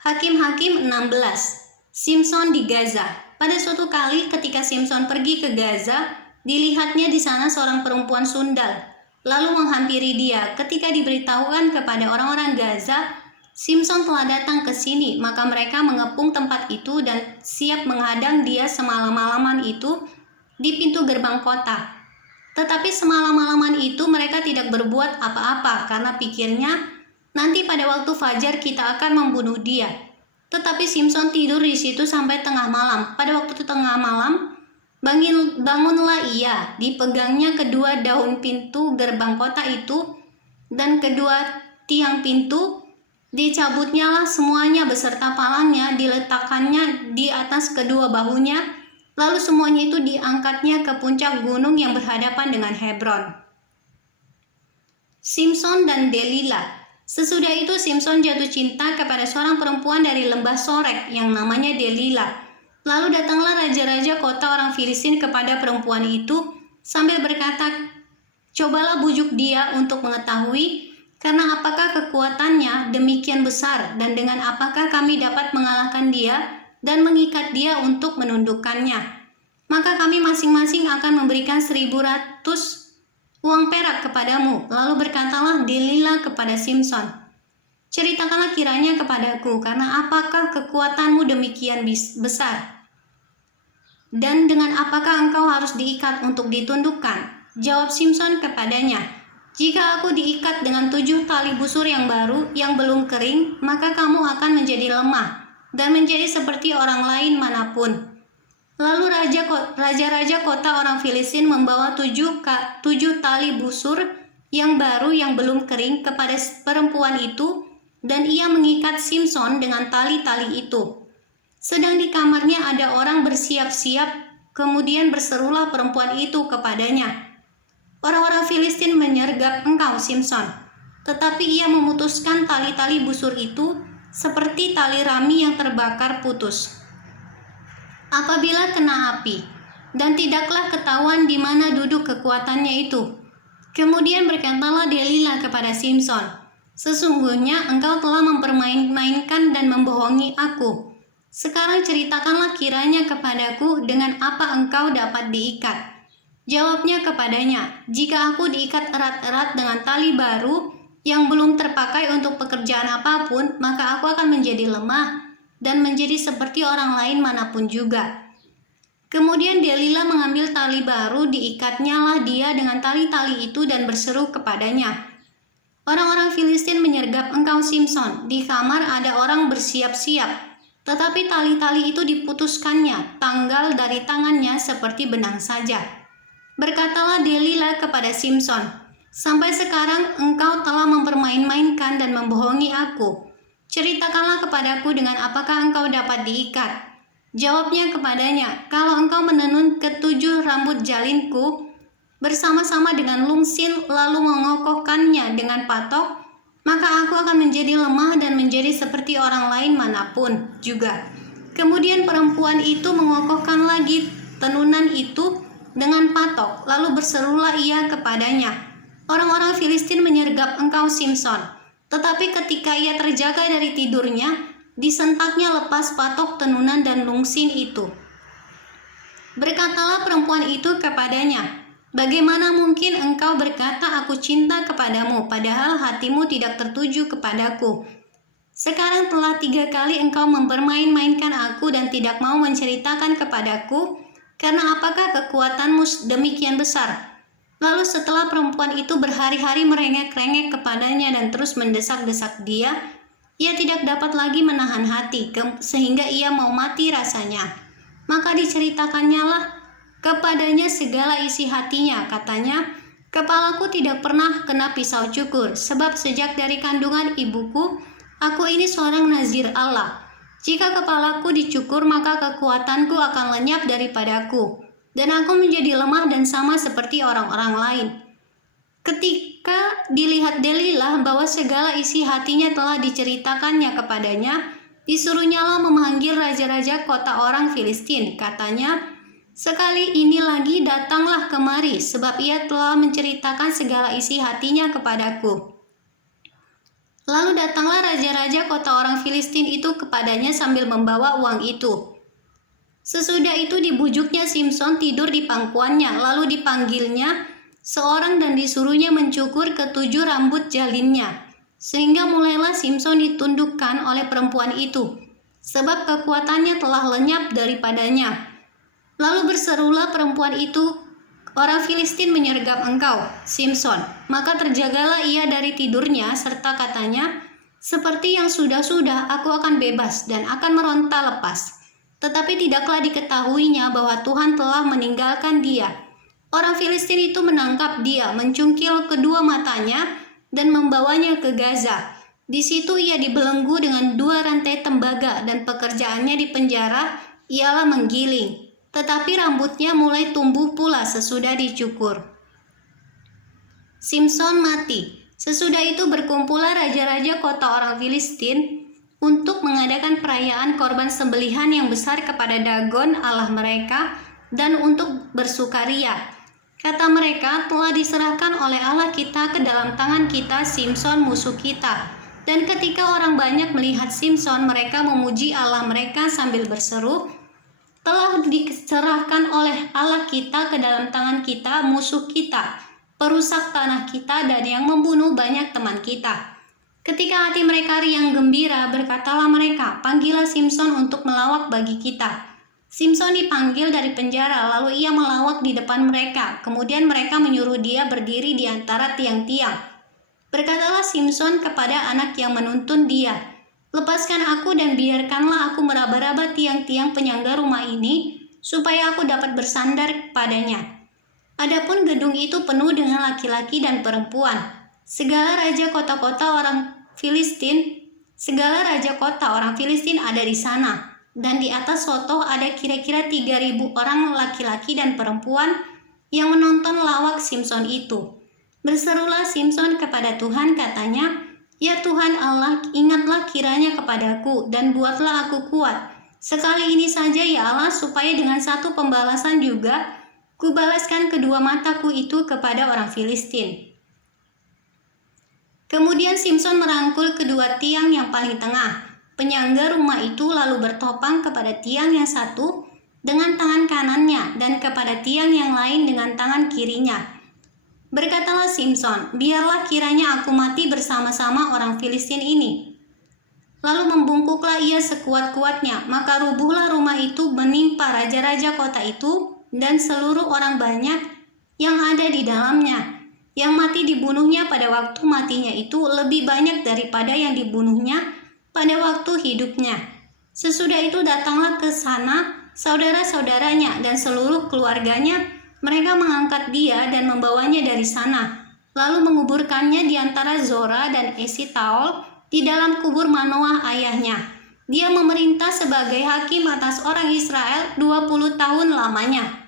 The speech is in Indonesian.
Hakim-Hakim 16. Simson di Gaza. Pada suatu kali ketika Simson pergi ke Gaza, dilihatnya di sana seorang perempuan sundal, lalu menghampiri dia. Ketika diberitahukan kepada orang-orang Gaza, Simson telah datang ke sini, maka mereka mengepung tempat itu dan siap menghadang dia semalam-malaman itu di pintu gerbang kota. Tetapi semalam-malaman itu mereka tidak berbuat apa-apa karena pikirnya, nanti pada waktu fajar kita akan membunuh dia. Tetapi Simson tidur di situ sampai tengah malam. Pada waktu tengah malam, bangunlah ia, dipegangnya kedua daun pintu gerbang kota itu dan kedua tiang pintu, dicabutnyalah semuanya beserta palangnya, diletakkannya di atas kedua bahunya, lalu semuanya itu diangkatnya ke puncak gunung yang berhadapan dengan Hebron. Simson dan Delila. Sesudah itu Simson jatuh cinta kepada seorang perempuan dari lembah Sorek yang namanya Delila. Lalu datanglah raja-raja kota orang Filistin kepada perempuan itu sambil berkata, "Cobalah bujuk dia untuk mengetahui karena apakah kekuatannya demikian besar dan dengan apakah kami dapat mengalahkan dia dan mengikat dia untuk menundukkannya. Maka kami masing-masing akan memberikan 1.100 uang perak kepadamu." Lalu berkatalah Delila kepada Simson, "Ceritakanlah kiranya kepadaku, karena apakah kekuatanmu demikian besar? Dan dengan apakah engkau harus diikat untuk ditundukkan?" Jawab Simson kepadanya, "Jika aku diikat dengan 7 tali busur yang baru, yang belum kering, maka kamu akan menjadi lemah dan menjadi seperti orang lain manapun." Lalu raja-raja kota orang Filistin membawa 7 tali busur yang baru yang belum kering kepada perempuan itu, dan ia mengikat Simson dengan tali-tali itu. Sedang di kamarnya ada orang bersiap-siap, kemudian berserulah perempuan itu kepadanya, "Orang-orang Filistin menyergap engkau, Simson." Tetapi ia memutuskan tali-tali busur itu seperti tali rami yang terbakar putus apabila kena api, dan tidaklah ketahuan di mana duduk kekuatannya itu. Kemudian berkatalah Delila kepada Simson, "Sesungguhnya engkau telah mempermain-mainkan dan membohongi aku. Sekarang ceritakanlah kiranya kepadaku dengan apa engkau dapat diikat." Jawabnya kepadanya, "Jika aku diikat erat-erat dengan tali baru yang belum terpakai untuk pekerjaan apapun, maka aku akan menjadi lemah dan menjadi seperti orang lain manapun juga." Kemudian Delila mengambil tali baru, diikatnyalah dia dengan tali-tali itu dan berseru kepadanya, "Orang-orang Filistin menyergap engkau, Simson. Di kamar ada orang bersiap-siap." Tetapi tali-tali itu diputuskannya, tanggal dari tangannya seperti benang saja. Berkatalah Delila kepada Simson, "Sampai sekarang engkau telah mempermain-mainkan dan membohongi aku. Ceritakanlah kepadaku dengan apakah engkau dapat diikat." Jawabnya kepadanya, "Kalau engkau menenun ke7 rambut jalinku bersama-sama dengan lungsin lalu mengokohkannya dengan patok, maka aku akan menjadi lemah dan menjadi seperti orang lain manapun juga." Kemudian perempuan itu mengokohkan lagi tenunan itu dengan patok, lalu berserulah ia kepadanya, "Orang-orang Filistin menyergap engkau, Simson." Tetapi ketika ia terjaga dari tidurnya, disentaknya lepas patok tenunan dan lungsin itu. Berkatalah perempuan itu kepadanya, "Bagaimana mungkin engkau berkata aku cinta kepadamu, padahal hatimu tidak tertuju kepadaku? Sekarang telah 3 kali engkau mempermain-mainkan aku dan tidak mau menceritakan kepadaku, karena apakah kekuatanmu demikian besar?" Lalu setelah perempuan itu berhari-hari merengek-rengek kepadanya dan terus mendesak-desak dia, ia tidak dapat lagi menahan hati, sehingga ia mau mati rasanya. Maka diceritakannya kepadanya segala isi hatinya. Katanya, "Kepalaku tidak pernah kena pisau cukur, sebab sejak dari kandungan ibuku, aku ini seorang nazir Allah. Jika kepalaku dicukur, maka kekuatanku akan lenyap daripadaku, dan aku menjadi lemah dan sama seperti orang-orang lain." Ketika dilihat Delila bahwa segala isi hatinya telah diceritakannya kepadanya, disuruhnyalah memanggil raja-raja kota orang Filistin. Katanya, "Sekali ini lagi datanglah kemari, sebab ia telah menceritakan segala isi hatinya kepadaku." Lalu datanglah raja-raja kota orang Filistin itu kepadanya sambil membawa uang itu. Sesudah itu dibujuknya Simson tidur di pangkuannya, lalu dipanggilnya seorang dan disuruhnya mencukur ketujuh rambut jalinnya. Sehingga mulailah Simson ditundukkan oleh perempuan itu, sebab kekuatannya telah lenyap daripadanya. Lalu berserulah perempuan itu, "Orang Filistin menyergap engkau, Simson." Maka terjagalah ia dari tidurnya, serta katanya, "Seperti yang sudah-sudah, aku akan bebas dan akan meronta lepas." Tetapi tidaklah diketahuinya bahwa Tuhan telah meninggalkan dia. Orang Filistin itu menangkap dia, mencungkil kedua matanya, dan membawanya ke Gaza. Di situ ia dibelenggu dengan 2 rantai tembaga, dan pekerjaannya di penjara ialah menggiling. Tetapi rambutnya mulai tumbuh pula sesudah dicukur. Simson mati. Sesudah itu berkumpullah raja-raja kota orang Filistin untuk mengadakan perayaan korban sembelihan yang besar kepada Dagon Allah mereka dan untuk bersukaria. Kata mereka, "Telah diserahkan oleh Allah kita ke dalam tangan kita Simson musuh kita." Dan ketika orang banyak melihat Simson, mereka memuji Allah mereka sambil berseru, "Telah diserahkan oleh Allah kita ke dalam tangan kita musuh kita, perusak tanah kita dan yang membunuh banyak teman kita." Ketika hati mereka riang gembira, berkatalah mereka, "Panggillah Simson untuk melawak bagi kita." Simson dipanggil dari penjara, lalu ia melawak di depan mereka. Kemudian mereka menyuruh dia berdiri di antara tiang-tiang. Berkatalah Simson kepada anak yang menuntun dia, "Lepaskan aku dan biarkanlah aku meraba-raba tiang-tiang penyangga rumah ini, supaya aku dapat bersandar padanya." Adapun gedung itu penuh dengan laki-laki dan perempuan. Segala raja kota-kota orang Filistin ada di sana. Dan di atas sotoh ada kira-kira 3.000 orang laki-laki dan perempuan yang menonton lawak Simson itu. Berserulah Simson kepada Tuhan, katanya, "Ya Tuhan Allah, ingatlah kiranya kepadaku dan buatlah aku kuat. Sekali ini saja ya Allah, supaya dengan satu pembalasan juga kubalaskan kedua mataku itu kepada orang Filistin." Kemudian Simson merangkul kedua tiang yang paling tengah. Penyangga rumah itu lalu bertopang kepada tiang yang satu dengan tangan kanannya dan kepada tiang yang lain dengan tangan kirinya. Berkatalah Simson, "Biarlah kiranya aku mati bersama-sama orang Filistin ini." Lalu membungkuklah ia sekuat-kuatnya, maka rubuhlah rumah itu menimpa raja-raja kota itu dan seluruh orang banyak yang ada di dalamnya. Yang mati dibunuhnya pada waktu matinya itu lebih banyak daripada yang dibunuhnya pada waktu hidupnya. Sesudah itu datanglah ke sana saudara-saudaranya dan seluruh keluarganya. Mereka mengangkat dia dan membawanya dari sana, lalu menguburkannya di antara Zora dan Esitaol di dalam kubur Manoah ayahnya. Dia memerintah sebagai hakim atas orang Israel 20 tahun lamanya.